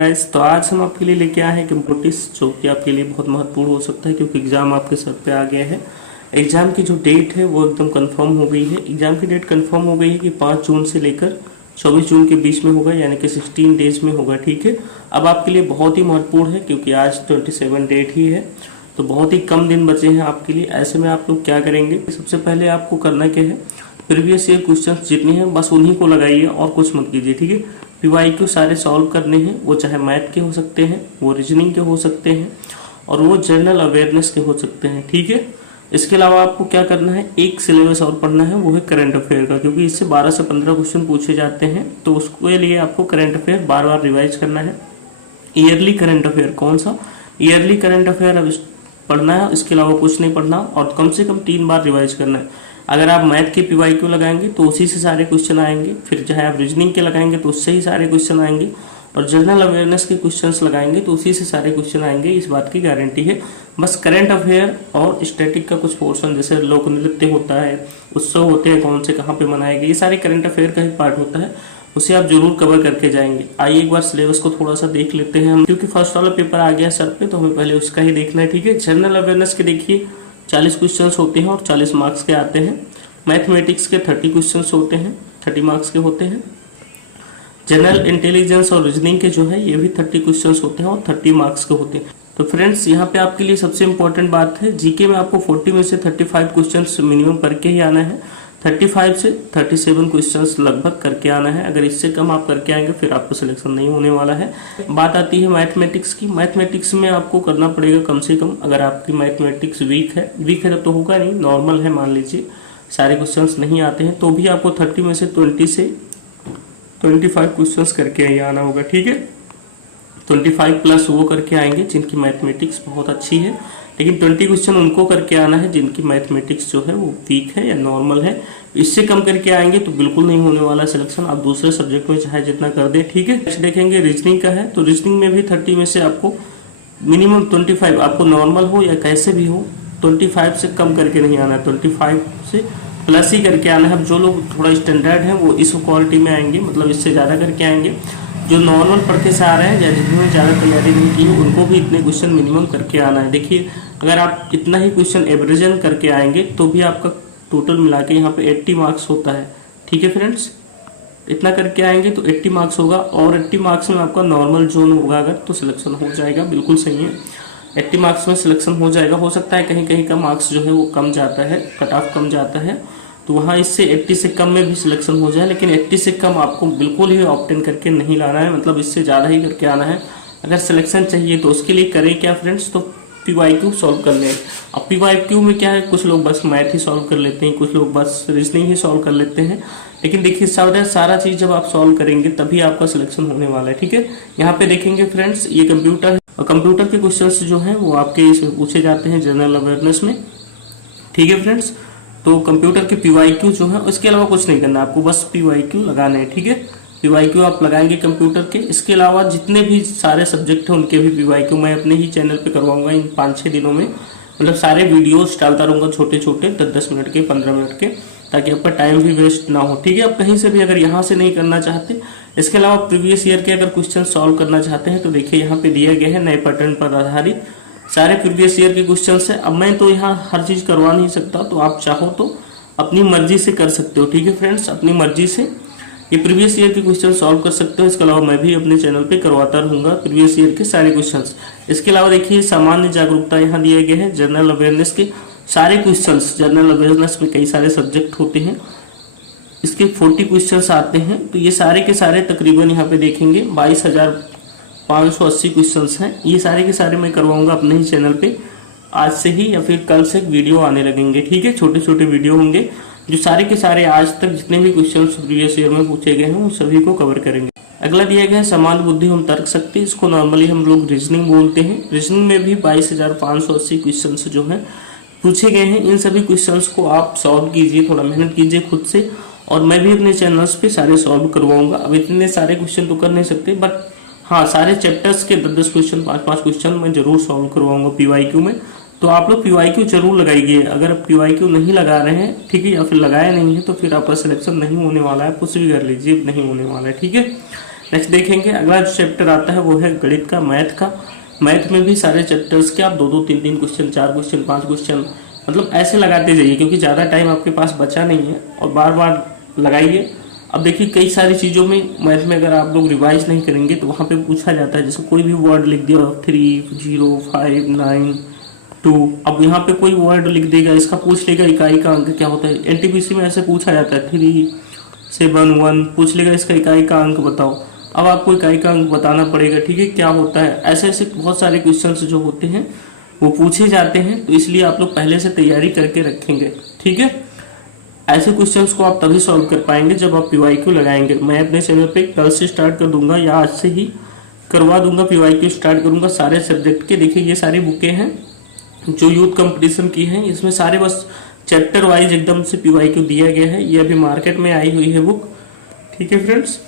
Guys, तो आज हम आपके लिए लेके आए हैं कि नोटिस जो कि आपके लिए बहुत महत्वपूर्ण हो सकता है क्योंकि एग्ज़ाम आपके सर पे आ गया है। एग्ज़ाम की जो डेट है वो एकदम कंफर्म हो गई है। एग्ज़ाम की डेट कंफर्म हो गई है कि 5 जून से लेकर 24 जून के बीच में होगा, यानी कि 16 डेज में होगा। ठीक है, अब आपके लिए बहुत ही महत्वपूर्ण है क्योंकि आज 27 डेट ही है, तो बहुत ही कम दिन बचे हैं आपके लिए। ऐसे में आप लोग क्या करेंगे, सबसे पहले आपको करना क्या है, प्रीवियस ईयर क्वेश्चंस जितने हैं बस उन्हीं को लगाइए और कुछ मत कीजिए। ठीक है, पीवाईक्यू सारे सॉल्व करने हैं, वो चाहे मैथ के हो सकते हैं, वो रीजनिंग के हो सकते हैं और वो जनरल अवेयरनेस के हो सकते हैं। ठीक है, इसके अलावा आपको क्या करना है, एक सिलेबस और पढ़ना है, वो है करंट अफेयर का, क्योंकि इससे 12 से 15 क्वेश्चन पूछे जाते हैं, तो उसके लिए आपको करंट अफेयर बार बार रिवाइज करना है। ईयरली करंट अफेयर कौन सा, ईयरली करंट अफेयर अब पढ़ना है, इसके अलावा कुछ नहीं पढ़ना और कम से कम 3 बार रिवाइज करना है। अगर आप मैथ के पीवाईक्यू लगाएंगे तो उसी से सारे क्वेश्चन आएंगे, फिर चाहे आप रीजनिंग के लगाएंगे तो उससे ही सारे क्वेश्चन आएंगे, और जनरल अवेयरनेस के क्वेश्चंस लगाएंगे तो उसी से सारे क्वेश्चन आएंगे, इस बात की गारंटी है। बस करंट अफेयर और स्टैटिक का कुछ पोर्शन, जैसे लोक नृत्य होता है, उत्सव होते हैं, कौन से कहाँ पे मनाए गए, ये सारे करंट अफेयर का ही पार्ट होता है, उसे आप जरूर कवर करके जाएंगे। आइए एक बार सिलेबस को थोड़ा सा देख लेते हैं हम, क्योंकि फर्स्ट वाला पेपर आ गया सर पे तो हमें पहले उसका ही देखना है। ठीक है, जनरल अवेयरनेस के देखिए 40 क्वेश्चन होते हैं और 40 मार्क्स के आते हैं। मैथमेटिक्स के 30 क्वेश्चन होते हैं, 30 मार्क्स के होते हैं। जनरल इंटेलिजेंस और रीजनिंग के जो है ये भी 30 क्वेश्चन होते हैं और 30 मार्क्स के होते हैं। तो फ्रेंड्स, यहाँ पे आपके लिए सबसे इंपॉर्टेंट बात है, जीके में आपको 40 में से 35 क्वेश्चंस मिनिमम करके ही आना है, 35 से 37 क्वेश्चंस लगभग करके आना है। अगर इससे कम आप करके आएंगे फिर आपको सिलेक्शन नहीं होने वाला है। बात आती है मैथमेटिक्स की, मैथमेटिक्स में आपको करना पड़ेगा कम से कम, अगर आपकी मैथमेटिक्स वीक है तब तो होगा नहीं, नॉर्मल है मान लीजिए, सारे क्वेश्चंस नहीं आते हैं, तो भी आपको 30 में से 20 से 25 क्वेश्चंस करके ही आना होगा। ठीक है, 25 प्लस वो करके आएंगे जिनकी मैथमेटिक्स बहुत अच्छी है, लेकिन 20 क्वेश्चन उनको करके आना है जिनकी मैथमेटिक्स जो है वो वीक है या नॉर्मल है। इससे कम करके आएंगे तो बिल्कुल नहीं होने वाला सिलेक्शन, आप दूसरे सब्जेक्ट में चाहे जितना कर दे। ठीक है, नेक्स्ट देखेंगे रीजनिंग का है, तो रीजनिंग में भी 30 में से आपको मिनिमम 25, आपको नॉर्मल हो या कैसे भी हो, 25 से कम करके नहीं आना है, 25 से प्लस ही करके आना है। अब जो लोग थोड़ा स्टैंडर्ड हैं वो इस क्वालिटी में आएंगे, मतलब इससे ज़्यादा करके आएंगे। जो नॉर्मल पढ़ते से आ रहे हैं या जिन्होंने ज़्यादा तैयारी नहीं की है उनको भी इतने क्वेश्चन मिनिमम करके आना है। देखिए, अगर आप इतना ही क्वेश्चन एवरेजन करके आएंगे तो भी आपका टोटल मिला के यहाँ पे 80 मार्क्स होता है। ठीक है फ्रेंड्स, इतना करके आएंगे तो 80 मार्क्स होगा, और 80 मार्क्स में आपका नॉर्मल जोन होगा अगर, तो सिलेक्शन हो जाएगा। बिल्कुल सही है, 80 मार्क्स में सिलेक्शन हो जाएगा। हो सकता है कहीं कहीं का मार्क्स जो है वो कम जाता है, कट ऑफ कम जाता है, तो वहाँ इससे 80 से कम में भी सिलेक्शन हो जाए, लेकिन 80 से कम आपको बिल्कुल ही ऑप्टेन करके नहीं लाना है, मतलब इससे ज़्यादा ही करके आना है। अगर सिलेक्शन चाहिए तो उसके लिए करें क्या फ्रेंड्स, तो पीवाईक्यू सॉल्व कर लें। अब पीवाईक्यू में क्या है, कुछ लोग बस मैथ ही सॉल्व कर लेते हैं, कुछ लोग बस रीजनिंग ही सॉल्व कर लेते हैं, लेकिन देखिए सारा चीज़ जब आप सॉल्व करेंगे तभी आपका सिलेक्शन होने वाला है। ठीक है, यहाँ पे देखेंगे फ्रेंड्स, ये कंप्यूटर है और कंप्यूटर के क्वेश्चंस जो हैं वो आपके इसमें पूछे जाते हैं जनरल अवेयरनेस में। ठीक है फ्रेंड्स, तो कंप्यूटर के पीवाईक्यू जो है, उसके अलावा कुछ नहीं करना, आपको बस पीवाईक्यू लगाने हैं। ठीक है, पीवाईक्यू आप लगाएंगे कंप्यूटर के, इसके अलावा जितने भी सारे सब्जेक्ट हैं उनके भी पीवाईक्यू मैं अपने ही चैनल पे करवाऊंगा इन 5-6 दिनों में, मतलब सारे वीडियोस डालता रहूंगा, छोटे छोटे 10-10 मिनट के, 15 मिनट के, ताकि आपका टाइम भी वेस्ट ना हो। ठीक है, आप कहीं से भी अगर यहाँ से नहीं करना चाहते, इसके अलावा प्रीवियस ईयर के अगर क्वेश्चन सॉल्व करना चाहते हैं तो देखिए यहाँ पे दिया गया है, नए पैटर्न पर आधारित सारे प्रीवियस ईयर के क्वेश्चन है। अब मैं तो यहाँ हर चीज करवा नहीं सकता, तो आप चाहो तो अपनी मर्जी से कर सकते हो। ठीक है फ्रेंड्स, अपनी मर्जी से ये प्रीवियस ईयर के क्वेश्चन सॉल्व कर सकते हो। इसके अलावा मैं भी अपने चैनल पे करवाता रहूंगा प्रीवियस ईयर के सारे क्वेश्चंस। इसके अलावा देखिए सामान्य जागरूकता यहाँ दिए गए हैं, जनरल अवेयरनेस के सारे क्वेश्चंस, जनरल अवेयरनेस में कई सारे सब्जेक्ट होते हैं, इसके 40 क्वेश्चंस आते हैं, तो ये सारे के सारे तकरीबन यहाँ पे देखेंगे 22,580 क्वेश्चंस हैं। ये सारे के सारे मैं करवाऊंगा अपने ही चैनल पे, आज से ही या फिर कल से वीडियो आने लगेंगे। ठीक है, छोटे छोटे वीडियो होंगे जो सारे के सारे आज तक जितने भी क्वेश्चन प्रीवियस ईयर में पूछे गए हैं उन सभी को कवर करेंगे। अगला दिया गया है समान बुद्धि एवं तर्क शक्ति, इसको नॉर्मली हम लोग रीजनिंग बोलते हैं। रीजनिंग में भी 22,580 क्वेश्चन जो है पूछे गए हैं। इन सभी क्वेश्चन को आप सॉल्व कीजिए, थोड़ा मेहनत कीजिए खुद से, और मैं भी अपने चैनल्स पे सारे सॉल्व करवाऊंगा। अब इतने सारे क्वेश्चन तो कर नहीं सकते, बट हाँ सारे चैप्टर्स के 10-10 क्वेश्चन, 5-5 क्वेश्चन मैं जरूर सॉल्व करवाऊंगा पीवाईक्यू में। तो आप लोग पीवाईक्यू जरूर लगाइए। अगर आप पीवाईक्यू नहीं लगा रहे हैं, ठीक है, या फिर लगाया नहीं है, तो फिर आपका सिलेक्शन नहीं होने वाला है, कुछ भी कर लीजिए, नहीं होने वाला है। ठीक है, नेक्स्ट देखेंगे अगला जो चैप्टर आता है वो है गणित का, मैथ का। मैथ में भी सारे चैप्टर्स के आप 2-2, 3-3 क्वेश्चन, 4 क्वेश्चन, 5 क्वेश्चन मतलब ऐसे लगाते जाइए, क्योंकि ज़्यादा टाइम आपके पास बचा नहीं है और बार बार लगाइए। अब देखिए कई सारी चीज़ों में मैथ में अगर आप लोग रिवाइज नहीं करेंगे तो वहाँ पे पूछा जाता है, जैसे कोई भी वर्ड लिख दिया 3, 0, 5, 9, 2, अब यहाँ पे कोई वर्ड लिख देगा, इसका पूछ लेगा इकाई का अंक क्या होता है। एनटीपीसी में ऐसे पूछा जाता है 3, 7, 1 पूछ लेगा इसका इकाई का अंक बताओ। अब आपको इकाई का अंक बताना पड़ेगा, ठीक है, क्या होता है। ऐसे ऐसे बहुत सारे क्वेश्चंस जो होते हैं वो पूछे जाते हैं, तो इसलिए आप लोग पहले से तैयारी करके रखेंगे, ठीक है। ऐसे क्वेश्चंस को आप तभी सॉल्व कर पाएंगे जब आप पीवाईक्यू लगाएंगे। मैं अपने चैनल पे कल से स्टार्ट कर दूंगा या आज से ही करवा दूंगा, पीवाईक्यू स्टार्ट करूंगा सारे सब्जेक्ट के। देखिए ये सारी बुकें हैं जो यूथ कंपटीशन की हैं, इसमें सारे बस चैप्टर वाइज एकदम से पीवाईक्यू दिया गया है। ये अभी मार्केट में आई हुई है बुक, ठीक है फ्रेंड्स।